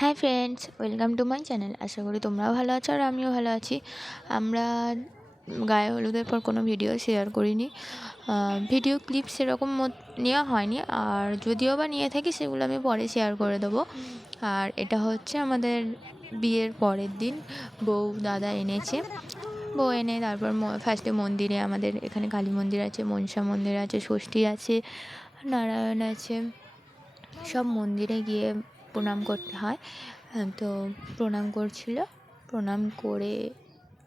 High friends, welcome to my channel. আশা করি তোমরাও ভালো আছো আর আমিও ভালো আছি। আমরা গায়ে হলুদের পর কোনো ভিডিও শেয়ার করিনি, ভিডিও ক্লিপ সেরকম নেওয়া হয়নি, আর যদিও বা নিয়ে থাকি সেগুলো আমি পরে শেয়ার করে দেবো। আর এটা হচ্ছে আমাদের বিয়ের পরের দিন বউ দাদা এনেছে। বউ এনে তারপর ফার্স্টে মন্দিরে, আমাদের এখানে কালী মন্দির আছে, মনসা মন্দির আছে, ষষ্ঠী আছে, নারায়ণ আছে, সব মন্দিরে গিয়ে প্রণাম করতে হয়। তো প্রণাম করছিল, প্রণাম করে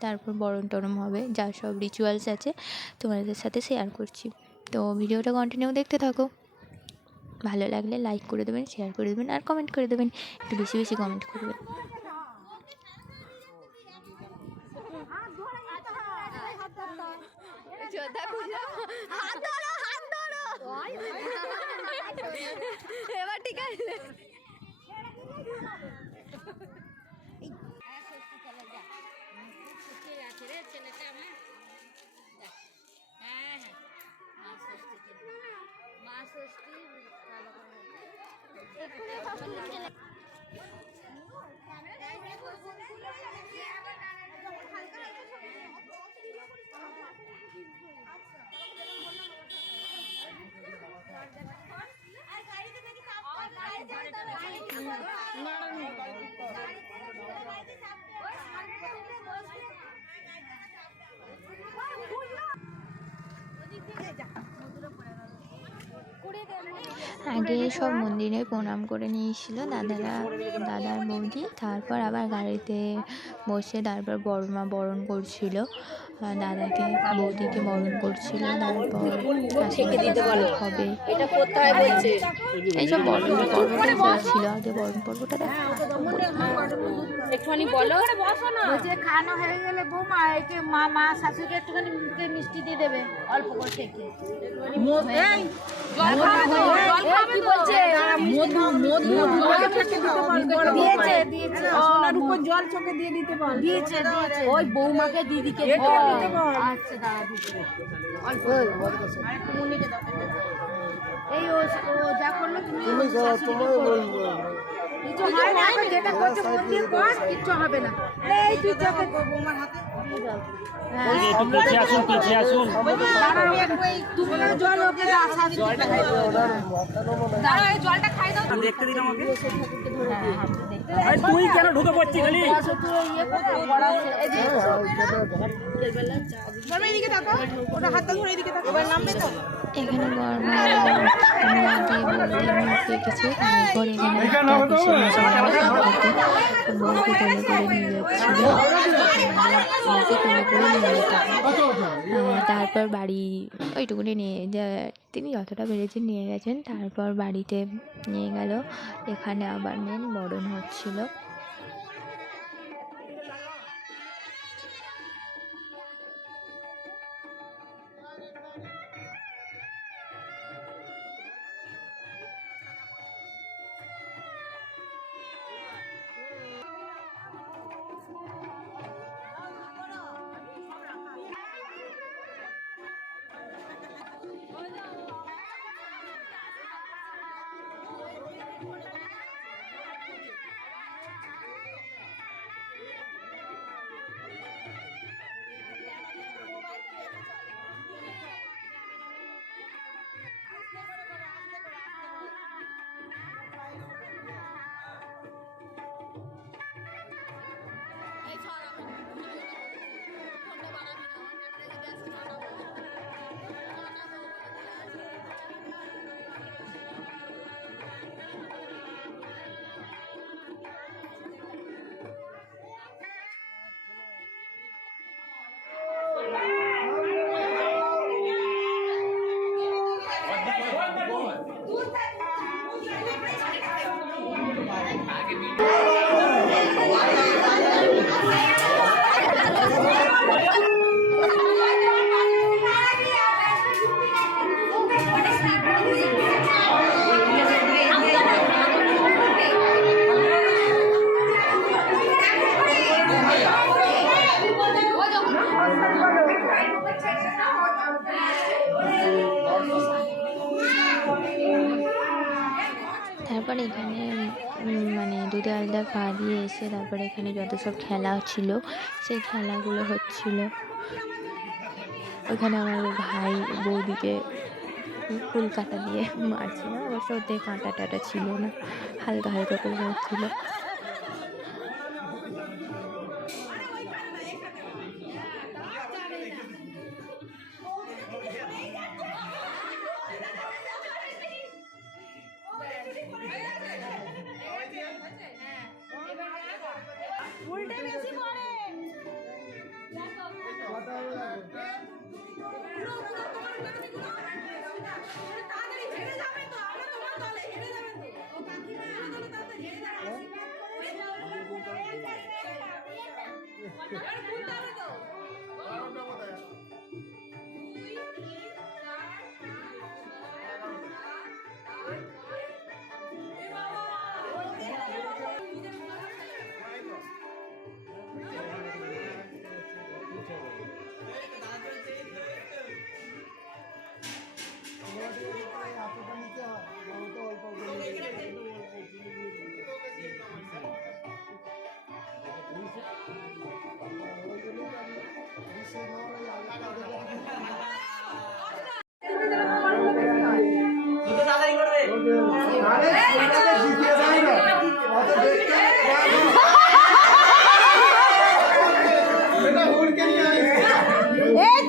তারপর বরণ টরণ হবে, যা সব রিচুয়ালস আছে তোমাদের সাথে শেয়ার করছি। তো ভিডিওটা কন্টিনিউ দেখতে থাকো। ভালো লাগলে লাইক করে দেবেন, শেয়ার করে দেবেন আর কমেন্ট করে দেবেন, একটু বেশি বেশি কমেন্ট করবেন। এবার ঠিক আছে। আগে সব মন্দিরে প্রণাম করে নিয়েছিল দাদার বৌদি, তারপর আবার গাড়িতে বসে তারপর বড়মা বরণ করছিল, দাদাকে বৌদিকে বরণ করছিল, তারপর হবে এইসব বরণ পর্বটাই চলছিল। আগে বরণ পর্বটা একটুখানি বলো, বলছে খাওয়ানো হয়ে গেলে বৌমা একে মা শাশুড়িকে একটুখানি মুখে মিষ্টি দিয়ে দেবে অল্প করে থেকে। জল চোখে দিয়ে দিতে বল, দিয়েছে ওই বৌমাকে দিদিকে আচ্ছা দাঁড়া এই ও যা করলো তুমি যেটা করছো মন দিয়ে কর, কিচ্ছু হবে না। এই তুই চোখে বৌমার হাতে পিছিয়ে আসুন তুমি জল ওকে জলটা খাই দাও, দেখতে দিন আমাকে। তুই কেন ঢুকে পড়ছিস খালি? এখানে দেখেছি, তারপর এখানে বউকে কোলে করে নিয়ে যাচ্ছিল, তারপর বাড়ি ওইটুকুনি নিয়ে তিনি যতটা পেরেছেন নিয়ে গেছেন, তারপর বাড়িতে নিয়ে গেল। এখানে আবার মেন বরণ হচ্ছিল। দেওয়ালটা পা দিয়ে এসে তারপরে এখানে যত সব খেলা ছিল সেই খেলাগুলো হচ্ছিল। ওখানে আমার ভাই বৌদিকে ফুল কাঁটা দিয়ে মারছিল, অবশ্য ওতে কাঁটা টাটা ছিল না, হালকা হালকা করে মারছিল।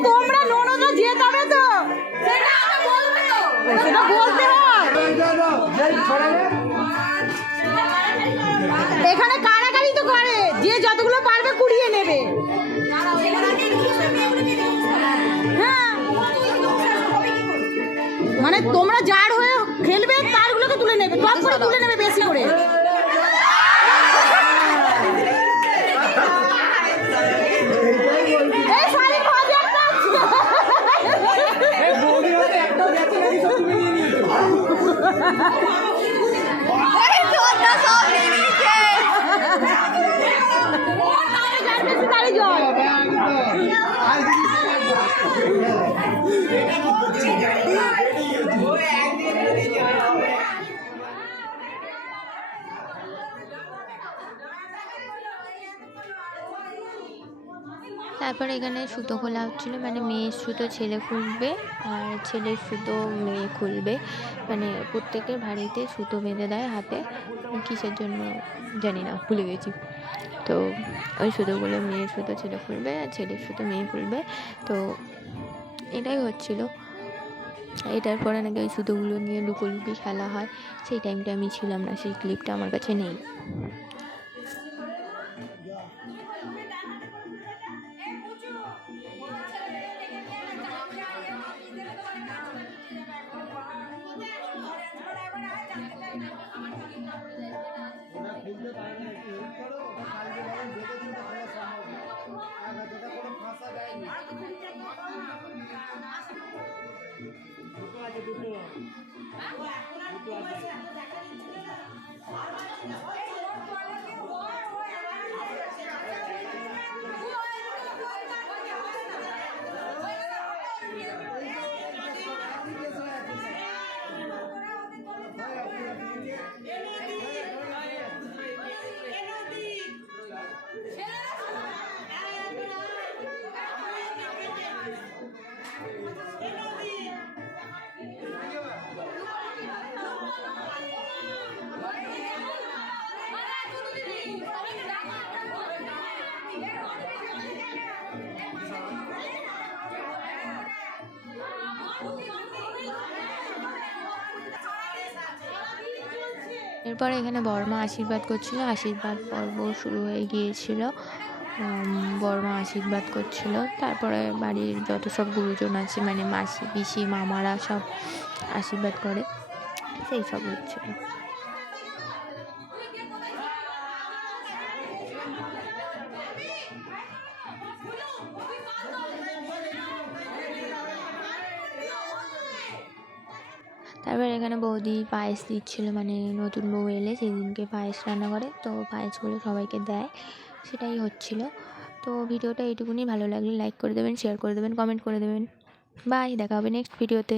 তোমরা ননদা জেতাবে তো, সেটা বলতে হয়। এখানে কারাকারি তো করে, যে যতগুলো পারবে কুড়িয়ে নেবে। হ্যাঁ, মানে তোমরা যার হয়ে খেলবে তারগুলোকে তুলে নেবে, টপ করে তুলে নেবে বেশি করে। তারপরে এখানে সুতো খোলা হচ্ছিলো, মানে মেয়ের সুতো ছেলে খুলবে আর ছেলের সুতো মেয়ে খুলবে, মানে প্রত্যেকের বাড়িতে সুতো বেঁধে দেয় হাতে, কিসের জন্য জানি না, ভুলে গেছি। তো ওই সুতোগুলো মেয়ের সুতো ছেলে খুলবে আর ছেলের সুতো মেয়ে খুলবে, তো এটাই হচ্ছিলো। এটার পরে নাকি ওই সুতোগুলো নিয়ে লুকোলুকি খেলা হয়, সেই টাইমটা আমি ছিলাম না, সেই ক্লিপটা আমার কাছে নেই। এরপরে এখানে বড়মা আশীর্বাদ করছিল, আশীর্বাদ পর্ব শুরু হয়ে গিয়েছিল। বড়মা আশীর্বাদ করছিল, তারপরে বাড়ির যত সব গুরুজন আছে, মানে মাসি পিসি মামারা সব আশীর্বাদ করে, সেই সব হচ্ছিল। তারপর এখানে বৌদি পায়েস দিচ্ছিলো, মানে নতুন বউ এলে সেই দিনকে পায়েস রান্না করে, তো পায়েসগুলো সবাইকে দেয়, সেটাই হচ্ছিলো। তো ভিডিওটা এইটুকুনি, ভালো লাগলে লাইক করে দেবেন, শেয়ার করে দেবেন, কমেন্ট করে দেবেন। বাই, দেখা হবে নেক্সট ভিডিওতে।